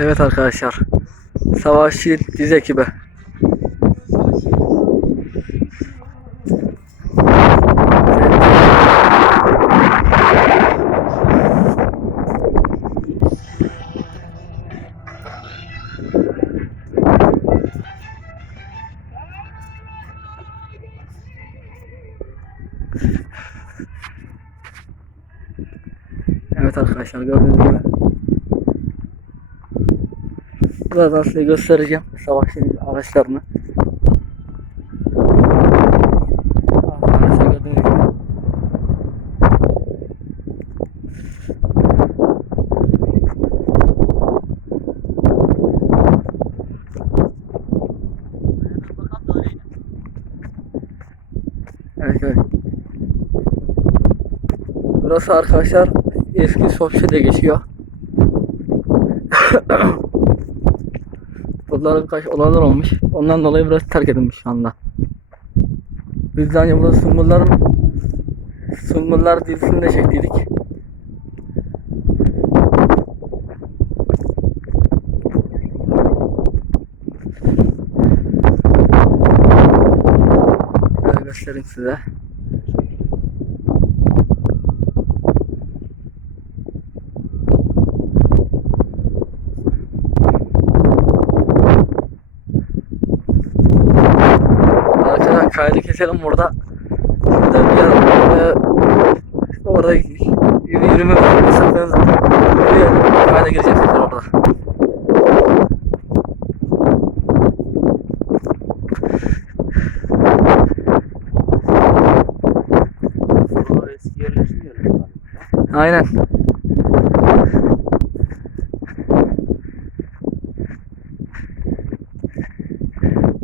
Evet arkadaşlar. Savaşçı diz ekibi. Evet arkadaşlar gördüğünüz gibi. Birazdan size göstereceğim savaşın araçlarını. Evet, evet. Burası arkadaşlar eski Sofya'da geçiyor. Buralarda birkaç olaylar olmuş. Ondan dolayı burası terk edilmiş şu anda. Biz de hani burada Sungurların Sungurlar dizisini de çektiydik. Göstereyim size. Keselim burada. Şurada bir yer e, orada yürü, yürüme mesafeniz var. Buraya kayda gireceğiz tekrar orada. Aynen.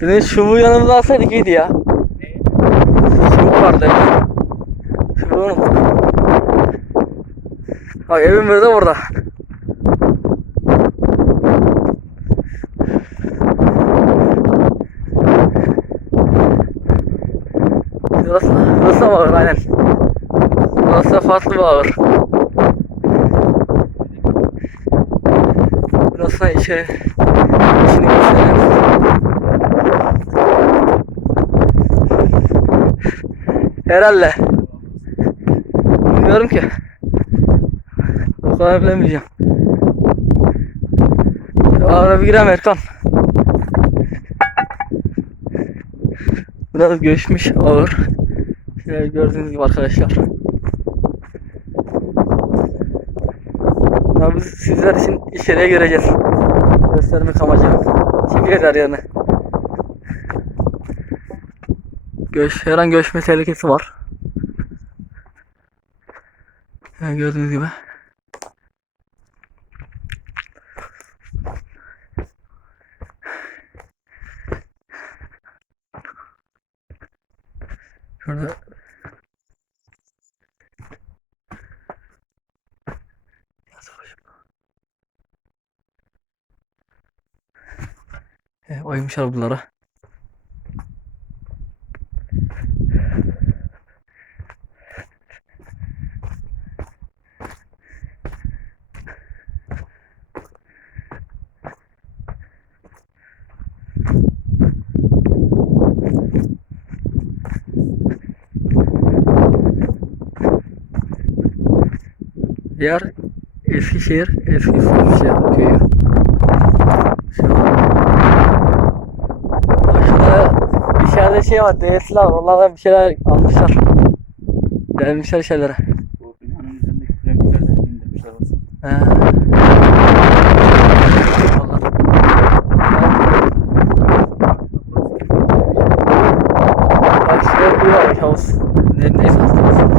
Bir de şubu yanımıza alsaydık iyiydi ya. Şubuk vardı. Şubuğu unuttuk. Bak evim burada burada. Burası, burası da var aynen. Burası da farklı bir ağır. Burası da içeri. İçini gösterelim. Herhalde. Bilmiyorum ki. O kadar bilemeyeceğim. Ağra bir girem Erkan. Biraz göçmüş ağır. Şöyle gördüğünüz gibi arkadaşlar. Ama biz sizler için içeriye gireceğiz. Göstermek amacıyla. Çekeceğiz her yerine. Göç, her an göçme tehlikesi var. Yani gördüğünüz gibi. Şurada? E, oymuşlar bunlara. Yer Eskişehir, eski Sofya köyü. Aşağıda dışarıda şey var, DS'ler var. Onlardan bir şeyler almışlar. Gelmişler şeylere. Bu binanın üzerindeki piramitler de indirmişler olsun. Vallahi. Bak şuraya bir var havuz. Ne, neyse aslında.